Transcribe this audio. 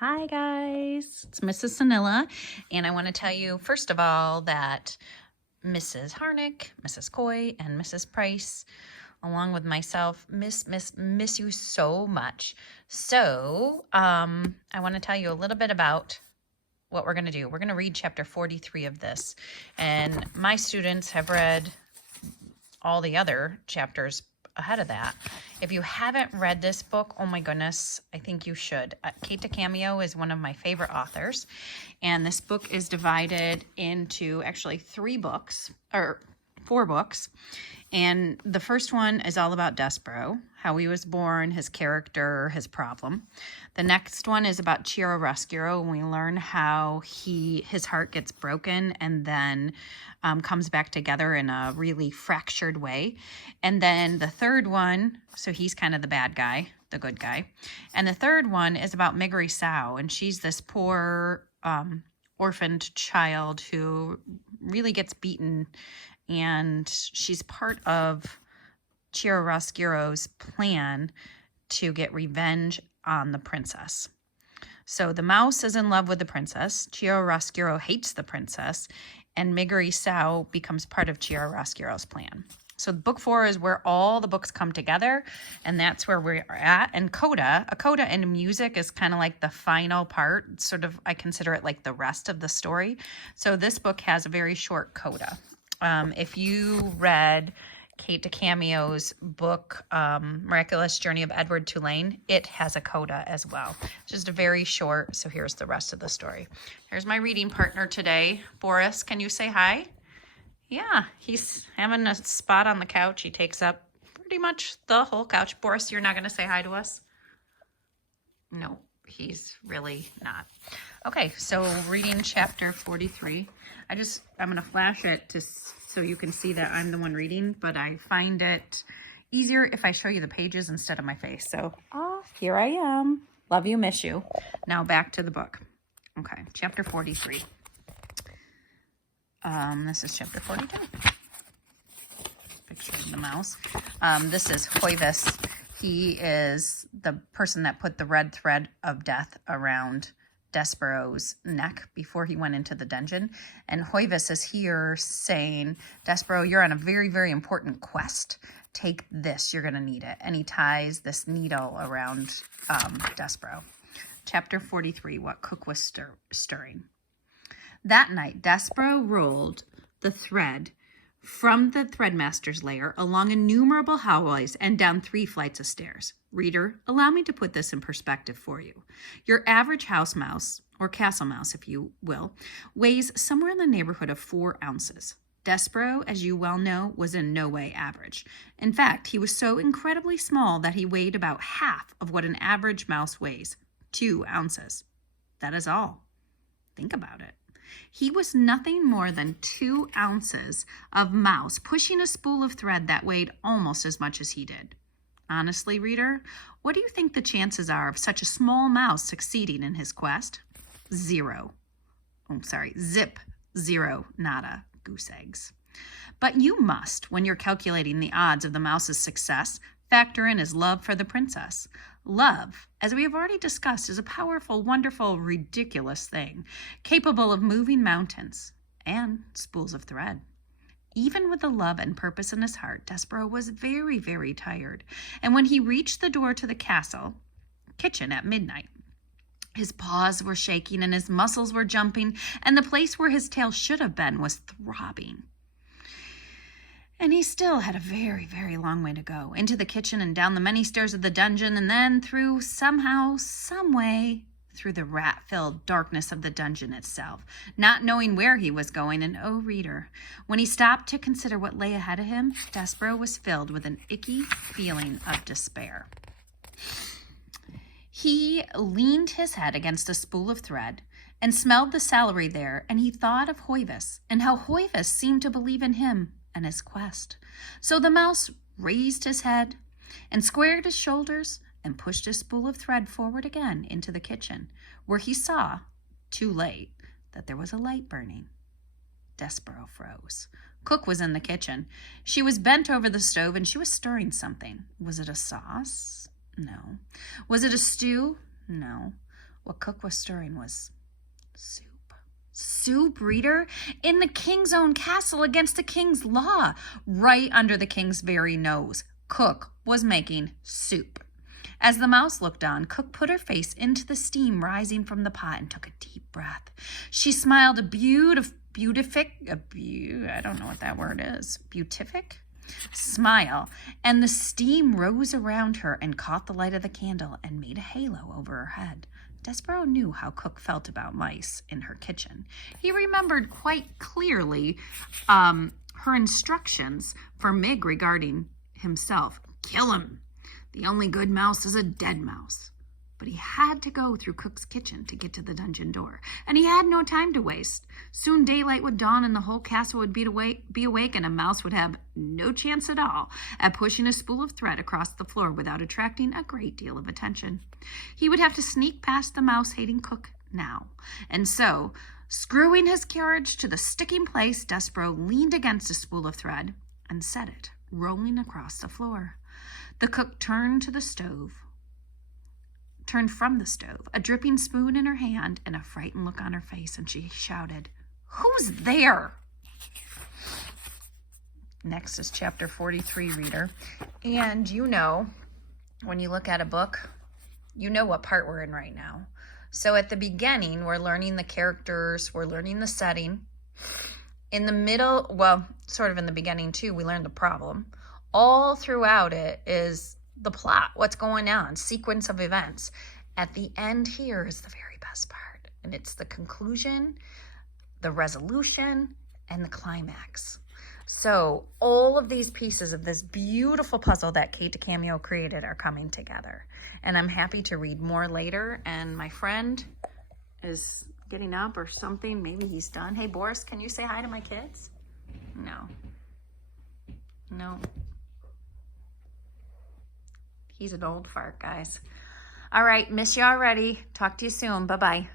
Hi guys, it's Mrs. Sanilla, and I want to tell you first of all that Mrs. Harnick, Mrs. Coy, and Mrs. Price, along with myself, miss you so much. So, I want to tell you a little bit about what we're going to do. We're going to read chapter 43 of this, and my students have read all the other chapters ahead of that. If you haven't read this book, oh my goodness, I think you should. Kate DeCamio is one of my favorite authors, and this book is divided into actually 4 books. And the first one is all about Despero, how he was born, his character, his problem. The next one is about Chiaroscuro, and we learn how his heart gets broken and then comes back together in a really fractured way. And then the third one, so he's kind of the bad guy, the good guy. And the third one is about Miggery Sao, and she's this poor orphaned child who really gets beaten, and she's part of Chiaroscuro's plan to get revenge on the princess. So the mouse is in love with the princess, Chiaroscuro hates the princess, and Miggery Sao becomes part of Chiaroscuro's plan. So book 4 is where all the books come together, and that's where we're at. And a coda in music is kind of like the final part, sort of, I consider it like the rest of the story. So this book has a very short coda. If you read Kate DeCamio's book, Miraculous Journey of Edward Tulane, it has a coda as well. It's just a very short, so here's the rest of the story. Here's my reading partner today, Boris. Can you say hi? Yeah, he's having a spot on the couch. He takes up pretty much the whole couch. Boris, you're not going to say hi to us? No, he's really not. Okay, so reading chapter 43. I'm going to flash it so you can see that I'm the one reading, but I find it easier if I show you the pages instead of my face. So here I am. Love you, miss you. Now back to the book. Okay, chapter 43. This is chapter 42. Picture of the mouse. This is Hoivis. He is the person that put the red thread of death around Despero's neck before he went into the dungeon. And Hoivis is here saying, Despero, you're on a very, very important quest. Take this, you're going to need it. And he ties this needle around Despero. Chapter 43, what Cook was stirring. That night, Despero rolled the thread from the threadmaster's lair along innumerable hallways and down 3 flights of stairs. Reader, allow me to put this in perspective for you. Your average house mouse, or castle mouse if you will, weighs somewhere in the neighborhood of 4 ounces. Despero, as you well know, was in no way average. In fact, he was so incredibly small that he weighed about half of what an average mouse weighs, 2 ounces. That is all. Think about it. He was nothing more than 2 ounces of mouse pushing a spool of thread that weighed almost as much as he did. Honestly, reader, what do you think the chances are of such a small mouse succeeding in his quest? 0. Zip, 0, nada, goose eggs. But you must, when you're calculating the odds of the mouse's success, factor in his love for the princess. Love, as we have already discussed, is a powerful, wonderful, ridiculous thing, capable of moving mountains and spools of thread. Even with the love and purpose in his heart, Despero was very, very tired, and when he reached the door to the kitchen at midnight, his paws were shaking and his muscles were jumping, and the place where his tail should have been was throbbing. And he still had a very, very long way to go, into the kitchen and down the many stairs of the dungeon, and then through somehow, some way, through the rat-filled darkness of the dungeon itself, not knowing where he was going. And oh, reader, when he stopped to consider what lay ahead of him, Despero was filled with an icky feeling of despair. He leaned his head against a spool of thread and smelled the celery there, and he thought of Hoivis and how Hoivis seemed to believe in him and his quest. So the mouse raised his head and squared his shoulders and pushed his spool of thread forward again into the kitchen, where he saw, too late, that there was a light burning. Despero froze. Cook was in the kitchen. She was bent over the stove and she was stirring something. Was it a sauce? No. Was it a stew? No. What Cook was stirring was soup. Soup, reader, in the king's own castle against the king's law, right under the king's very nose. Cook was making soup. As the mouse looked on, Cook put her face into the steam rising from the pot and took a deep breath. She smiled a beatific smile, and the steam rose around her and caught the light of the candle and made a halo over her head. Despereaux knew how Cook felt about mice in her kitchen. He remembered quite clearly her instructions for Mig regarding himself. Kill him. The only good mouse is a dead mouse. But he had to go through Cook's kitchen to get to the dungeon door, and he had no time to waste. Soon daylight would dawn and the whole castle would be awake, and a mouse would have no chance at all at pushing a spool of thread across the floor without attracting a great deal of attention. He would have to sneak past the mouse-hating Cook now. And so, screwing his carriage to the sticking place, Despereaux leaned against a spool of thread and set it, rolling across the floor. The cook turned from the stove, a dripping spoon in her hand and a frightened look on her face, and she shouted, "Who's there?" Next is chapter 43, reader. And you know, when you look at a book, you know what part we're in right now. So at the beginning, we're learning the characters, we're learning the setting. In the middle, well, sort of in the beginning too, we learned the problem. All throughout it is the plot, what's going on, sequence of events. At the end here is the very best part, and it's the conclusion, the resolution, and the climax. So all of these pieces of this beautiful puzzle that Kate DeCamio created are coming together, and I'm happy to read more later. And my friend is getting up or something. Maybe he's done. Hey, Boris, can you say hi to my kids? No. He's an old fart, guys. All right, miss you already. Talk to you soon. Bye-bye.